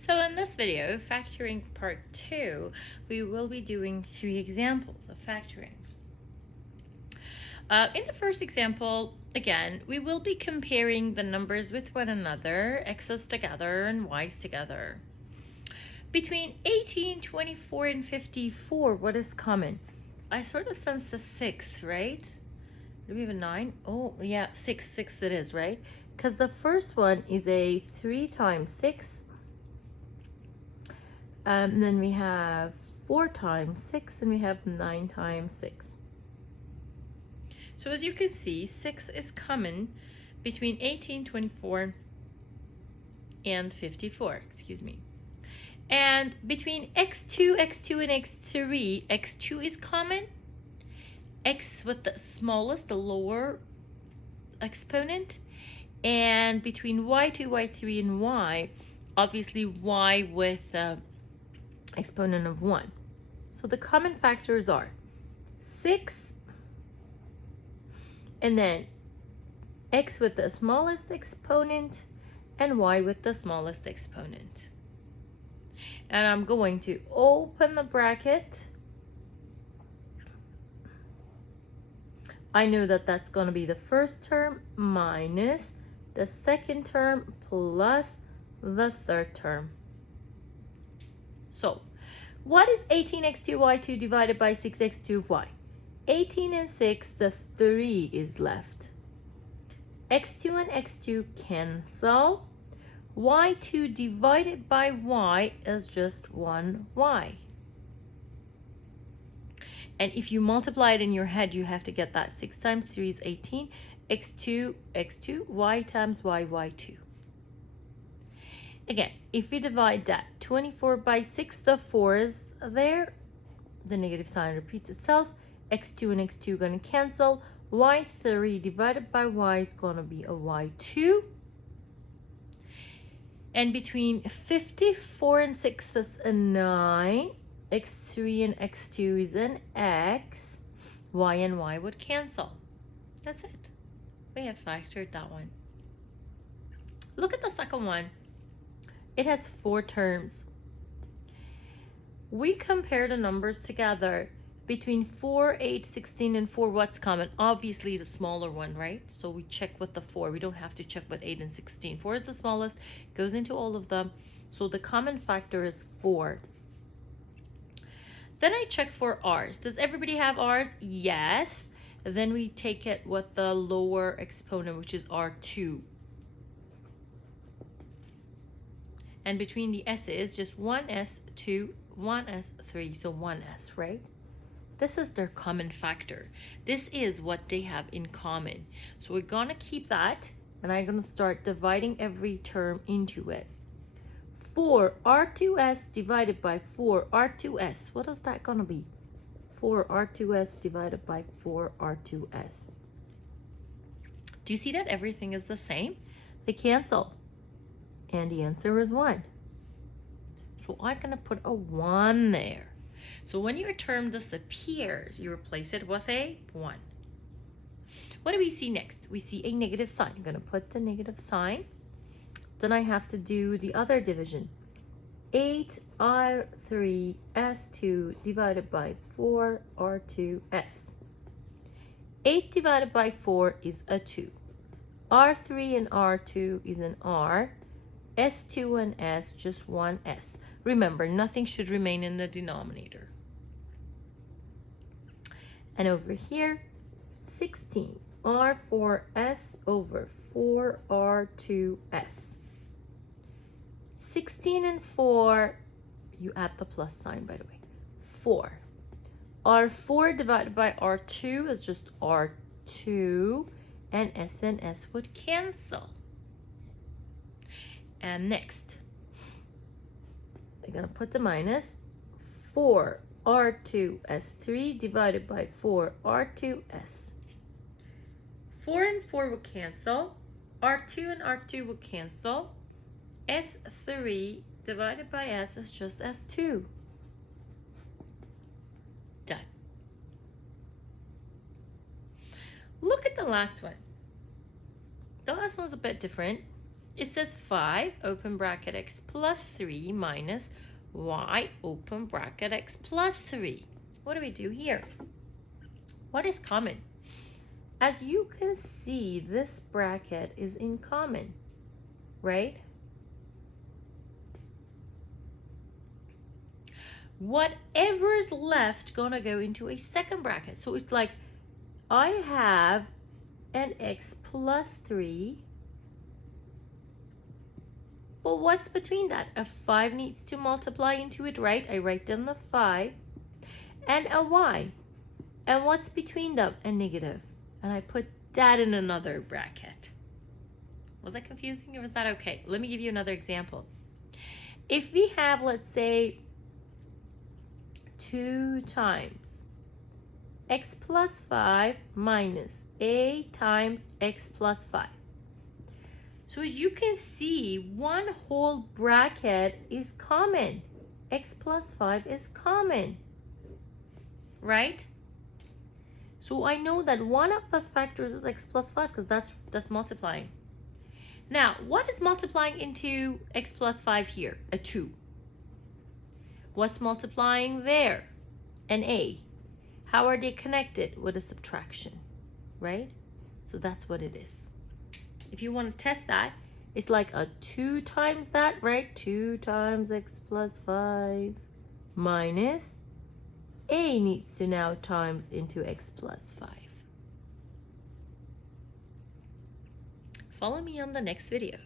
So in this video, factoring part 2, we will be doing 3 examples of factoring. In the first example, again, we will be comparing the numbers with one another, x's together and y's together. Between 18, 24, and 54, what is common? I sort of sense the 6, right? Do we have a 9? Oh, yeah, 6 it is, right? Because the first one is a 3 times 6. Then we have 4 times 6, and we have 9 times 6. So as you can see, 6 is common between 18, 24, and 54, excuse me. And between x2, x2, and x3, x2 is common. X with the smallest, the lower exponent. And between y2, y3, and y, obviously y with exponent of 1. So the common factors are 6, and then x with the smallest exponent, and y with the smallest exponent. And I'm going to open the bracket. I know that that's going to be the first term minus the second term plus the third term. So, what is 18x2y2 divided by 6x2y? 18 and 6, the 3 is left. x2 and x2 cancel. y2 divided by y is just 1y. And if you multiply it in your head, you have to get that. 6 times 3 is 18. x2, x2, y times y, y2. Again, if we divide that, 24 by 6, the 4 is there. The negative sign repeats itself. x2 and x2 are going to cancel. y3 divided by y is going to be a y2. And between 54 and 6 is a 9. x3 and x2 is an x. Y and y would cancel. That's it. We have factored that one. Look at the second one. It has 4 terms. We compare the numbers together. Between 4, 8, 16, and 4, what's common? Obviously the smaller one, right? So we check with the 4. We don't have to check with 8 and 16. 4 is the smallest, goes into all of them. So the common factor is 4. Then I check for r's. Does everybody have r's? Yes. Then we take it with the lower exponent, which is r2. And between the s's, just 1s2, 1s3, so 1s, right? This is their common factor. This is what they have in common. So we're gonna keep that, and I'm gonna start dividing every term into it. 4 r2s divided by 4 r2s. What is that gonna be? 4 r2s divided by 4 r2s. Do you see that everything is the same? They cancel. And the answer is 1. So I'm gonna put a 1 there. So when your term disappears, you replace it with a 1. What do we see next? We see a negative sign. I'm going to put the negative sign. Then I have to do the other division. 8r3s2 divided by 4r2s. 8 divided by 4 is a 2. r3 and r2 is an r. s2 and s, just one s. Remember, nothing should remain in the denominator. And over here, 16 r4s over 4r2s. 16 and 4, you add the plus sign, by the way, 4. r4 divided by r2 is just r2, and s would cancel. And next, I'm going to put the minus. 4 r2s3 divided by 4 r2s. 4 and 4 will cancel. r2 and r2 will cancel. s3 divided by s is just s2. Done. Look at the last one. The last one's a bit different. It says 5, open bracket, x plus 3 minus y, open bracket, x plus 3. What do we do here? What is common? As you can see, this bracket is in common, right? Whatever's left gonna go into a second bracket. So it's like I have an x plus 3, but what's between that? A 5 needs to multiply into it, right? I write down the 5 and a y. And what's between them? A negative. And I put that in another bracket. Was that confusing or was that okay? Let me give you another example. If we have, let's say, 2 times x plus 5 minus a times x plus 5. So as you can see, one whole bracket is common. X plus 5 is common, right? So I know that one of the factors is x plus 5 because that's multiplying. Now, what is multiplying into x plus 5 here? A 2. What's multiplying there? An a. How are they connected? With a subtraction, right? So that's what it is. If you want to test that, it's like a 2 times that, right? 2 times x plus 5 minus a needs to now times into x plus 5. Follow me on the next video.